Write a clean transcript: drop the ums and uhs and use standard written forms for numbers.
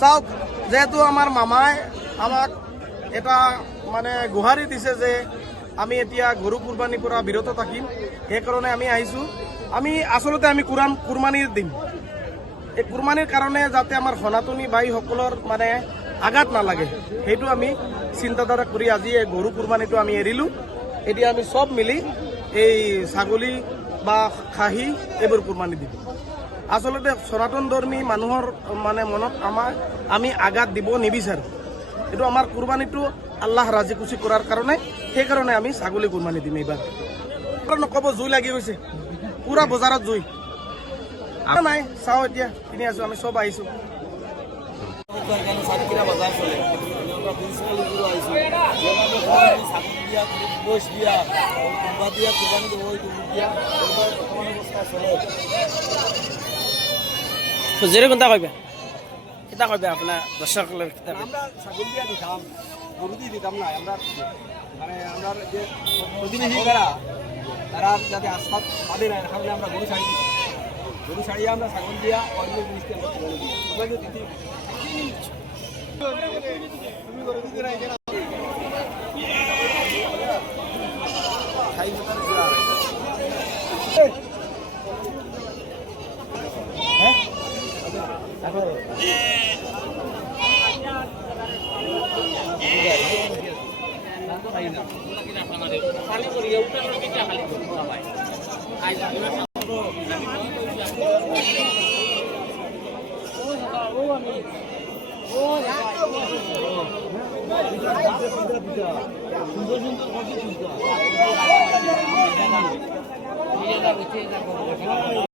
চাওক, যেহেতু আমার মামাই আমাক এটা মানে গুহারি দিছে যে আমি এতিয়া গরু কুরবানির পৰা বিরত থাকিম, সেই কারণে আমি আহিছো। আমি আসলতে আমি কুরবানির দিম। এই কুরবানির কারণে যাতে আমার সনাতনী ভাই সকলের মানে আঘাত নালাগে, সেইটো আমি চিন্তাধারা কৰি আজি এই গরু কুরবানিটো আমি এৰিলো। এতিয়া আমি সব মিলি এই ছাগলী বা খাহী এইবোৰ কুরবানি দিম। আসলতে সনাতন ধর্মী মানুহৰ মানে মনত আমি আঘাত দিব নিবিচাৰো। এইটো আমাৰ কুরবানিটো আল্লাহ রাজি খুশি করার কারণে, সেই কারণে আমি ছাগলী কুরবানি দিম এইবার। নকব জুই লাগি গৈছে, পুরা বজাৰত জুই নাই। চাও এতিয়া কিনি আছো, আমি সব আহিছো। কোনটা কইবা কিতা কইবা আপনার দর্শকদের? আমরা ছাগল দিয়া দিতাম, গরু দিয়ে দিতাম না। আমরা মানে আমরা যে প্রতিনিধি তারা যাতে আস্থা পাবে না, এর কারণে আমরা গরু ছাড়িয়ে আমরা ছাগল দিয়া অন্য জিনিসকে আমরা দিই। সুন্দর